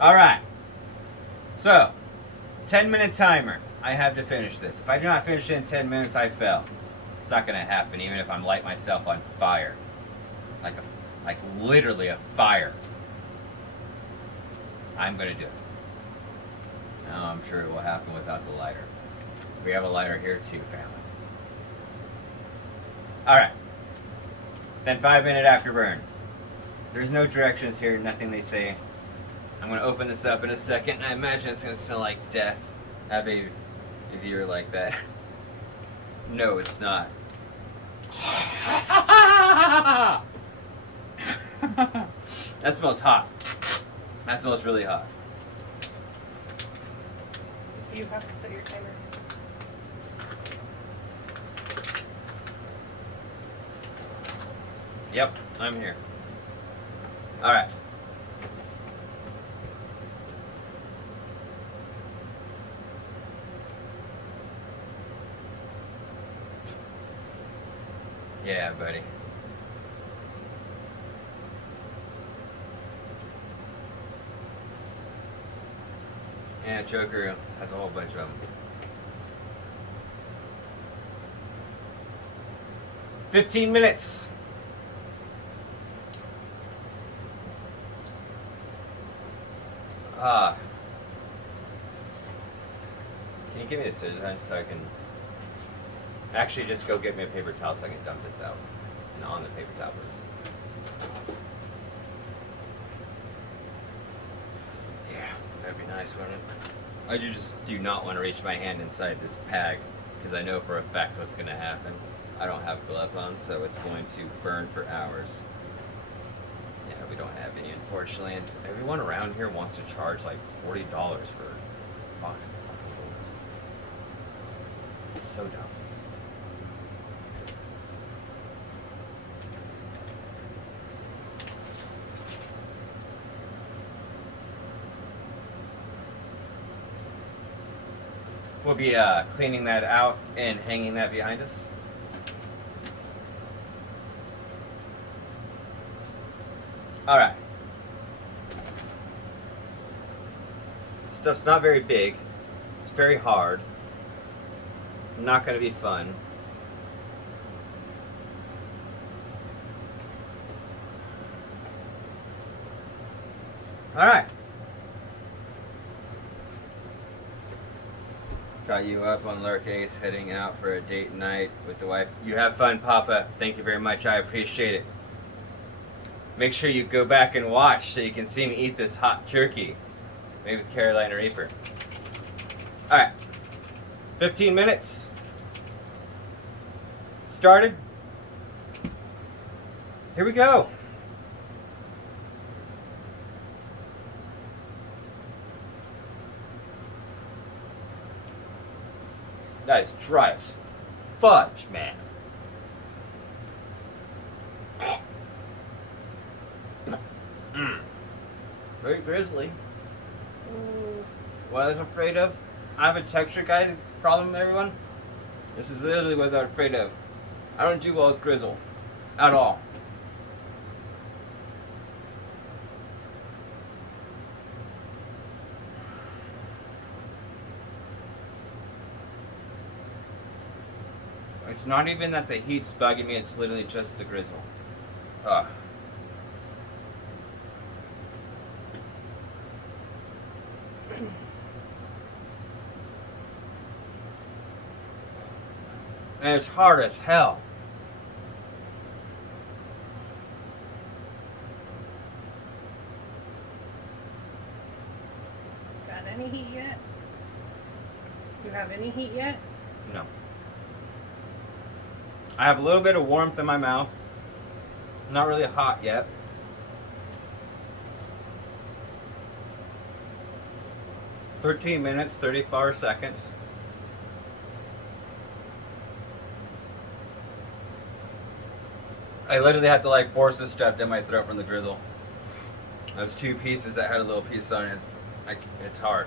Alright. So, 10-minute timer. I have to finish this. If I do not finish it in 10 minutes, I fail. It's not going to happen, even if I'm light myself on fire. Like literally a fire. I'm going to do it. Now I'm sure it will happen without the lighter. We have a lighter here too, family. Alright. Then 5-minute afterburn. There's no directions here, nothing they say. I'm going to open this up in a second, and I imagine it's going to smell like death. Have a viewer like that. No, it's not. That smells hot. That smells really hot. You have to set your timer. Yep, I'm here. Alright. Yeah, buddy. Yeah, Joker has a whole bunch of them. 15 minutes. Can you give me a scissors so I can actually just go get me a paper towel so I can dump this out and on the paper towel, please. Yeah, that'd be nice, wouldn't it? I just do not want to reach my hand inside this bag because I know for a fact what's going to happen. I don't have gloves on, so it's going to burn for hours. Yeah, we don't have any, unfortunately. And everyone around here wants to charge like $40 for a box of fucking gloves. So dumb. We'll be cleaning that out and hanging that behind us. Alright. Stuff's not very big. It's very hard. It's not going to be fun. Alright. Got you up on Lurk Ace, heading out for a date night with the wife. You have fun, Papa. Thank you very much. I appreciate it. Make sure you go back and watch so you can see me eat this hot jerky made with Carolina Reaper. Alright. 15 minutes. Started. Here we go. That is dry as fudge, man. Very grizzly. What I was afraid of, I have a texture guy problem, everyone. This is literally what I'm afraid of. I don't do well with grizzle. At all. It's not even that the heat's bugging me, it's literally just the grizzle. Ugh. And it's hard as hell. Got any heat yet? You have any heat yet? No. I have a little bit of warmth in my mouth. Not really hot yet. "13 minutes, 34 seconds. I literally had to like force this stuff down my throat from the grizzle. Those two pieces that had a little piece on it, it's hard.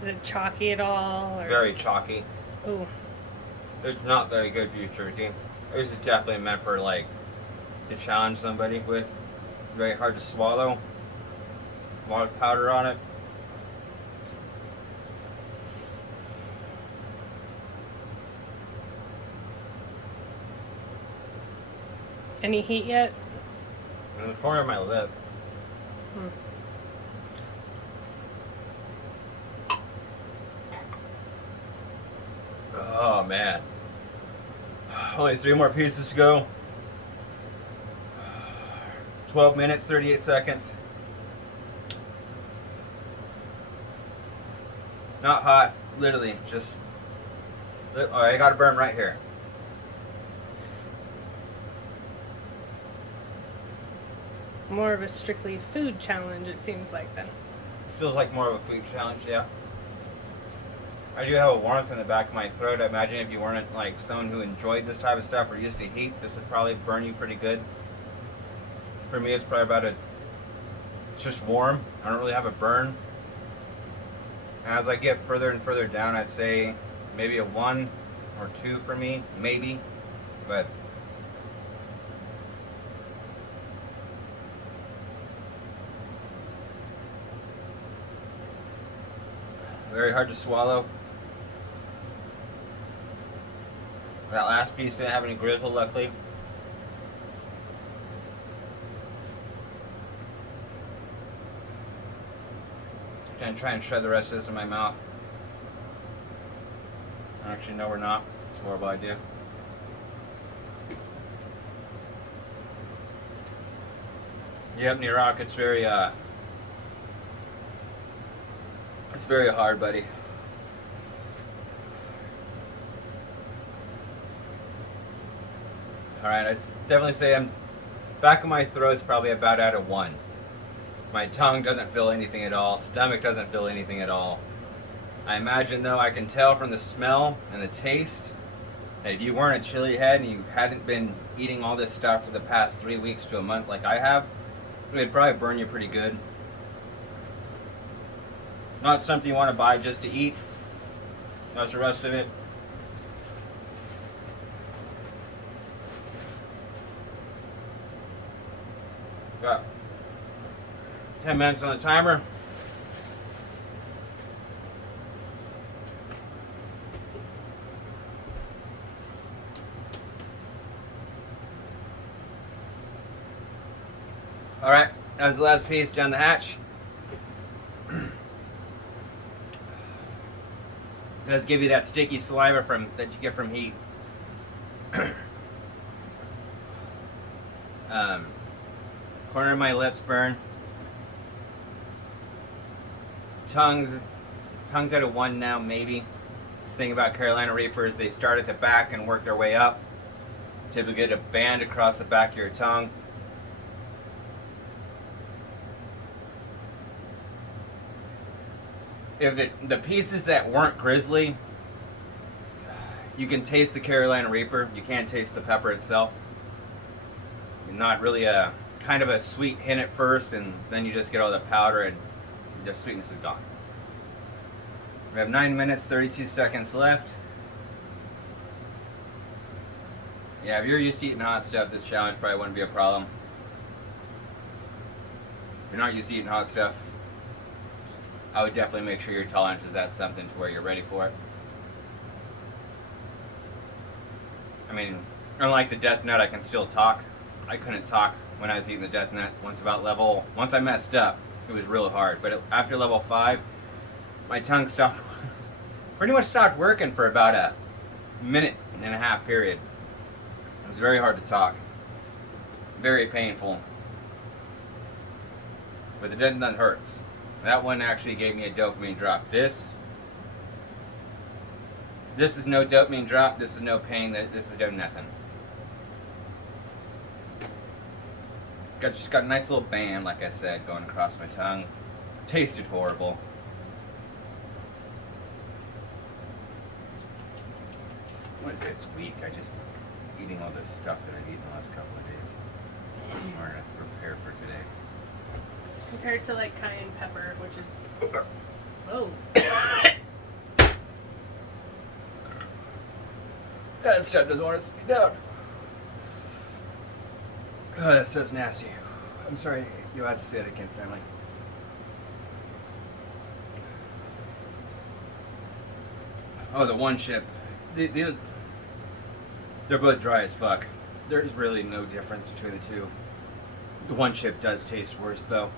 Is it chalky at all? Or? Very chalky. Ooh. It's not very good beef jerky. This is definitely meant for like to challenge somebody with. Very hard to swallow. A lot of powder on it. Any heat yet? In the corner of my lip. Hmm. Oh man. Only 3 more pieces to go. 12 minutes, 38 seconds. Not hot, literally, just. Oh, I got a burn right here. More of a strictly food challenge, it seems like then. Feels like more of a food challenge, yeah. I do have a warmth in the back of my throat. I imagine if you weren't like someone who enjoyed this type of stuff or used to heat, this would probably burn you pretty good. For me, it's probably it's just warm. I don't really have a burn. As I get further and further down, I'd say maybe a 1 or 2 for me, maybe. But very hard to swallow. That last piece didn't have any grizzle, luckily. I'm gonna try and shred the rest of this in my mouth. Actually, no, we're not. It's a horrible idea. Yep, Nirok, it's very hard, buddy. Alright, definitely say I'm back of my throat's probably about at a 1. My tongue doesn't feel anything at all. Stomach doesn't feel anything at all. I imagine, though, I can tell from the smell and the taste that if you weren't a chili head and you hadn't been eating all this stuff for the past 3 weeks to a month like I have, it would probably burn you pretty good. Not something you want to buy just to eat. That's the rest of it. Got 10 minutes on the timer. Alright, that was the last piece down the hatch. It does give you that sticky saliva that you get from heat. Corner of my lips burn. Tongue's at a 1 now, maybe. This thing about Carolina Reapers, they start at the back and work their way up. Typically get a band across the back of your tongue. If the pieces that weren't grizzly, you can taste the Carolina Reaper. You can't taste the pepper itself. Not really a kind of a sweet hint at first, and then you just get all the powder and the sweetness is gone. We have 9 minutes, 32 seconds left. Yeah, if you're used to eating hot stuff, this challenge probably wouldn't be a problem. If you're not used to eating hot stuff, I would definitely make sure your tolerance is at something to where you're ready for it. I mean, unlike the Death Nut, I can still talk. I couldn't talk when I was eating the Death Nut. Once I messed up, it was real hard. But after level 5, my tongue pretty much stopped working for about a minute and a half period. It was very hard to talk. Very painful. But the Death Nut hurts. That one actually gave me a dopamine drop. This is no dopamine drop. This is no pain. This is no nothing. Just got a nice little band, like I said, going across my tongue. Tasted horrible. I wouldn't say it's weak. I just eating all this stuff that I've eaten the last couple of days. I'm smart enough to prepare for today. Compared to like cayenne pepper, which is whoa. That stuff doesn't want us to be down. Oh, that stuff's nasty. I'm sorry you had to say it again, family. Oh, the one chip. They're both dry as fuck. There's really no difference between the two. The one chip does taste worse though.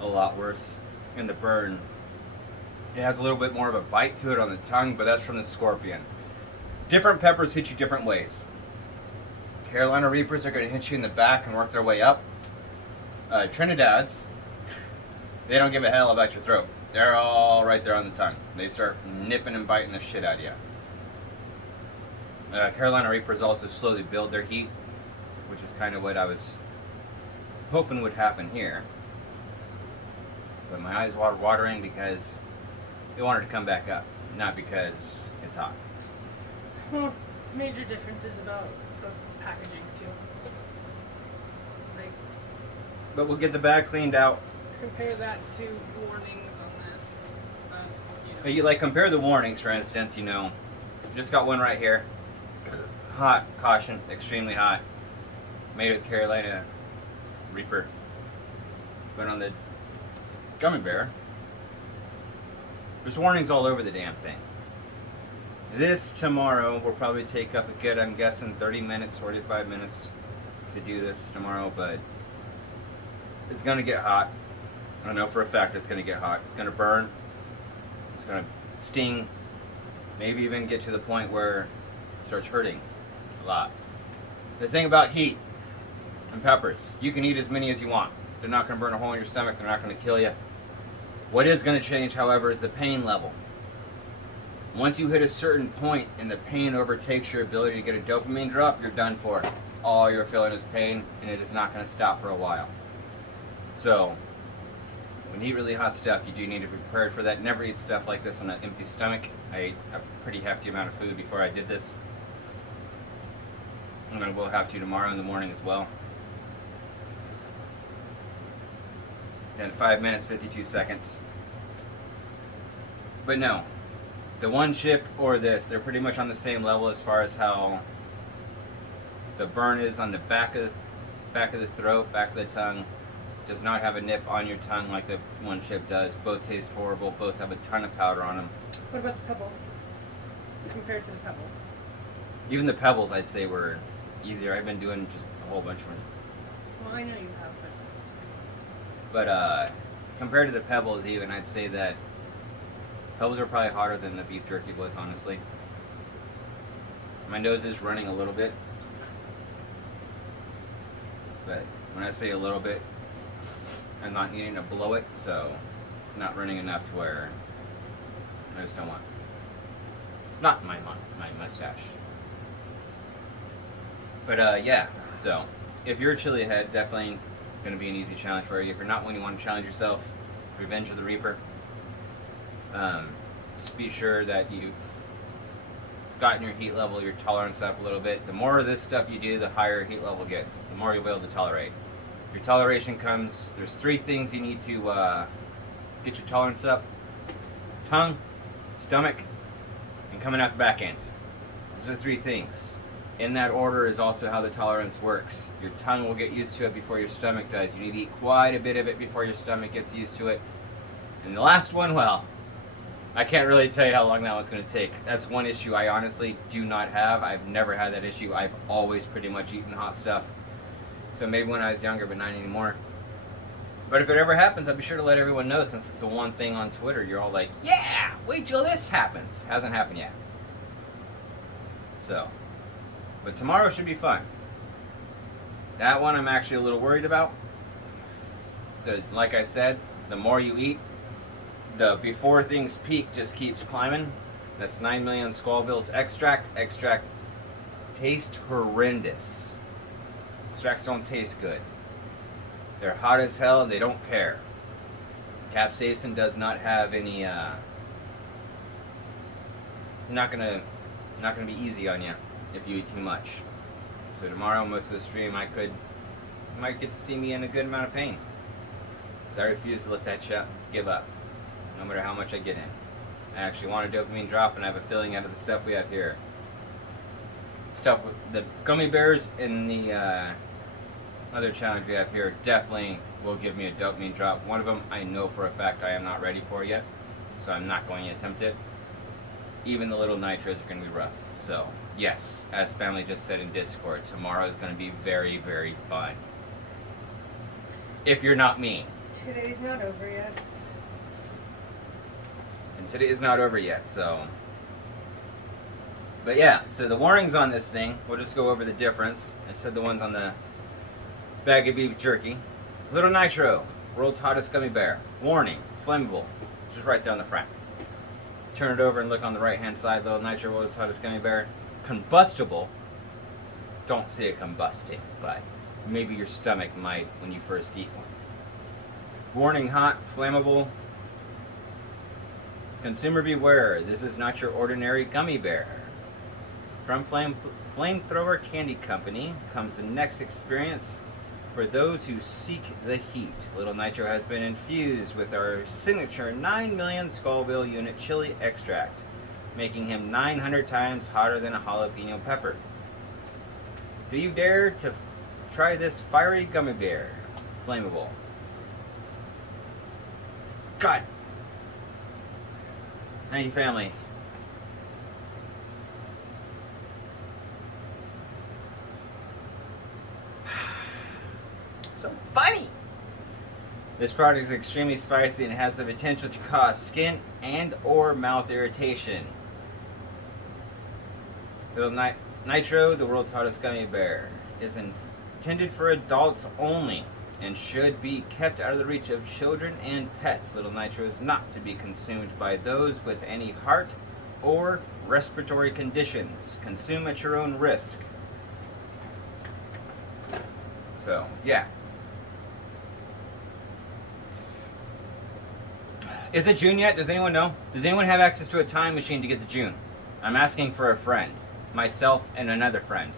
A lot worse. And the burn, it has a little bit more of a bite to it on the tongue, but that's from the scorpion. Different peppers hit you different ways. Carolina Reapers are going to hit you in the back and work their way up. Trinidad's, they don't give a hell about your throat. They're all right there on the tongue. They start nipping and biting the shit out of you. Carolina Reapers also slowly build their heat, which is kind of what I was hoping would happen here. But my eyes were watering because they wanted to come back up, not because it's hot. Well, major differences about the packaging too. Like, But we'll get the bag cleaned out. compare that to warnings on this. But you like compare the warnings, for instance. You just got one right here. Hot, caution, extremely hot. Made with Carolina Reaper. But on the gummy bear, there's warnings all over the damn thing. This tomorrow will probably take up a good, I'm guessing, 30 minutes, 45 minutes to do this tomorrow, but it's going to get hot. I know for a fact it's going to get hot. It's going to burn. It's going to sting. Maybe even get to the point where it starts hurting a lot. The thing about heat and peppers, you can eat as many as you want. They're not going to burn a hole in your stomach. They're not going to kill you. What is going to change, however, is the pain level. Once you hit a certain point and the pain overtakes your ability to get a dopamine drop, you're done for. All you're feeling is pain, and it is not going to stop for a while. So, when you eat really hot stuff, you do need to be prepared for that. Never eat stuff like this on an empty stomach. I ate a pretty hefty amount of food before I did this. And I will have to tomorrow in the morning as well. And 5 minutes, 52 seconds. But no, the one chip or this, they're pretty much on the same level as far as how the burn is on the back of the throat, back of the tongue. Does not have a nip on your tongue like the one chip does. Both taste horrible. Both have a ton of powder on them. what about the pebbles? Compared to the pebbles. Even the pebbles, I'd say, were easier. I've been doing just a whole bunch of them. Well, I know you have, But compared to the pebbles, even, I'd say that pebbles are probably hotter than the beef jerky was, honestly. My nose is running a little bit. But when I say a little bit, I'm not needing to blow it, so not running enough to where I just don't want. It's not my mustache. But yeah, so if you're a chili head, definitely going to be an easy challenge for you. If you're not one, you want to challenge yourself, Revenge of the Reaper. Just be sure that you've gotten your heat level, your tolerance up a little bit. The more of this stuff you do, the higher your heat level gets, the more you'll be able to tolerate. Your toleration comes, there's 3 things you need to get your tolerance up: tongue, stomach, and coming out the back end. Those are 3 things. In that order is also how the tolerance works. Your tongue will get used to it before your stomach does. You need to eat quite a bit of it before your stomach gets used to it. And the last one, well, I can't really tell you how long that one's going to take. That's one issue I honestly do not have. I've never had that issue. I've always pretty much eaten hot stuff. So maybe when I was younger, but not anymore. But if it ever happens, I'll be sure to let everyone know, since it's the one thing on Twitter. You're all like, yeah, wait till this happens. Hasn't happened yet. So, but tomorrow should be fun. That one I'm actually a little worried about. Like I said, the more you eat, the before things peak just keeps climbing. That's 9 million Scoville's extract. Extract tastes horrendous. Extracts don't taste good. They're hot as hell and they don't care. Capsaicin does not have any it's not gonna be easy on you if you eat too much. So tomorrow, most of the stream, you might get to see me in a good amount of pain, because I refuse to let that shit give up, no matter how much I get in. I actually want a dopamine drop, and I have a feeling out of the stuff we have here. Stuff with the gummy bears and the other challenge we have here definitely will give me a dopamine drop. One of them I know for a fact I am not ready for yet, so I'm not going to attempt it. even the little nitros are going to be rough. So, yes, as family just said in Discord, tomorrow is going to be very, very fun. If you're not me. Today's not over yet. And today is not over yet, so. But yeah, so the warnings on this thing, we'll just go over the difference. I said the ones on the bag of beef jerky. Little nitro, world's hottest gummy bear. Warning, flammable, just right there on the front. Turn it over and look on the right hand side. Little nitro, world's hottest gummy bear. Combustible, don't see it combusting, but maybe your stomach might when you first eat one. Warning, hot, flammable. Consumer beware, this is not your ordinary gummy bear. From Flamethrower Candy Company comes the next experience for those who seek the heat. Little Nitro has been infused with our signature 9 million Scoville unit chili extract, making him 900 times hotter than a jalapeno pepper. Do you dare to try this fiery gummy bear? Flammable. God. Thank you, family. So funny! This product is extremely spicy and has the potential to cause skin and or mouth irritation. Little Nitro, the world's hottest gummy bear, is intended for adults only and should be kept out of the reach of children and pets. Little Nitro is not to be consumed by those with any heart or respiratory conditions. Consume at your own risk. So, yeah. Is it June yet? Does anyone know? Does anyone have access to a time machine to get to June? I'm asking for a friend. Myself and another friend.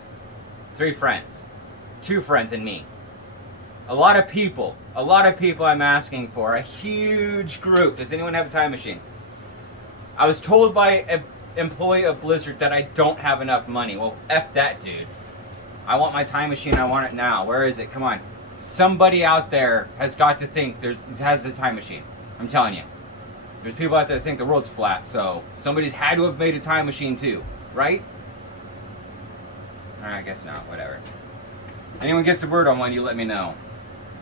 3 friends. 2 friends and me. A lot of people I'm asking for. A huge group. Does anyone have a time machine? I was told by an employee of Blizzard that I don't have enough money. Well, F that, dude. I want my time machine. I want it now. Where is it? Come on. Somebody out there has got to think has a time machine. I'm telling you. There's people out there that think the world's flat, so somebody's had to have made a time machine too, right? I guess not. Whatever. Anyone gets a word on one, you let me know.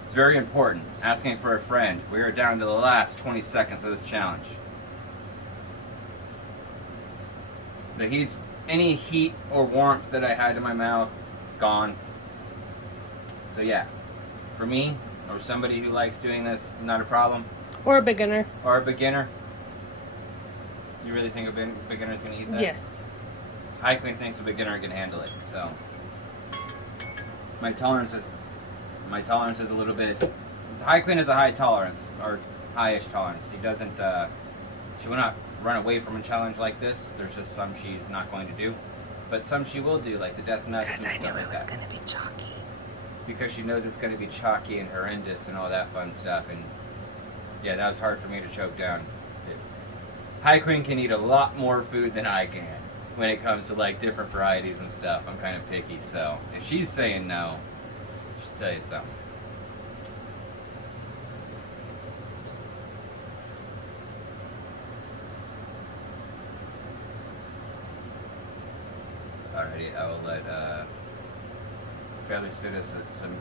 It's very important. Asking for a friend. We are down to the last 20 seconds of this challenge. The heat's any heat or warmth that I had in my mouth, gone. So yeah, for me or somebody who likes doing this, not a problem. Or a beginner. Or a beginner. You really think a beginner's gonna eat that? Yes. High Queen thinks a beginner can handle it. So my tolerance is a little bit. High Queen has a high tolerance or high-ish tolerance. She will not run away from a challenge like this. There's just some she's not going to do, but some she will do, like the death nuts. Because I knew it was gonna be chalky. Because she knows it's gonna be chalky and horrendous and all that fun stuff. And yeah, that was hard for me to choke down. High Queen can eat a lot more food than I can when it comes to like different varieties and stuff. I'm kind of picky, so if she's saying no, I should tell you something. Alrighty, I will let Fairly Citizen some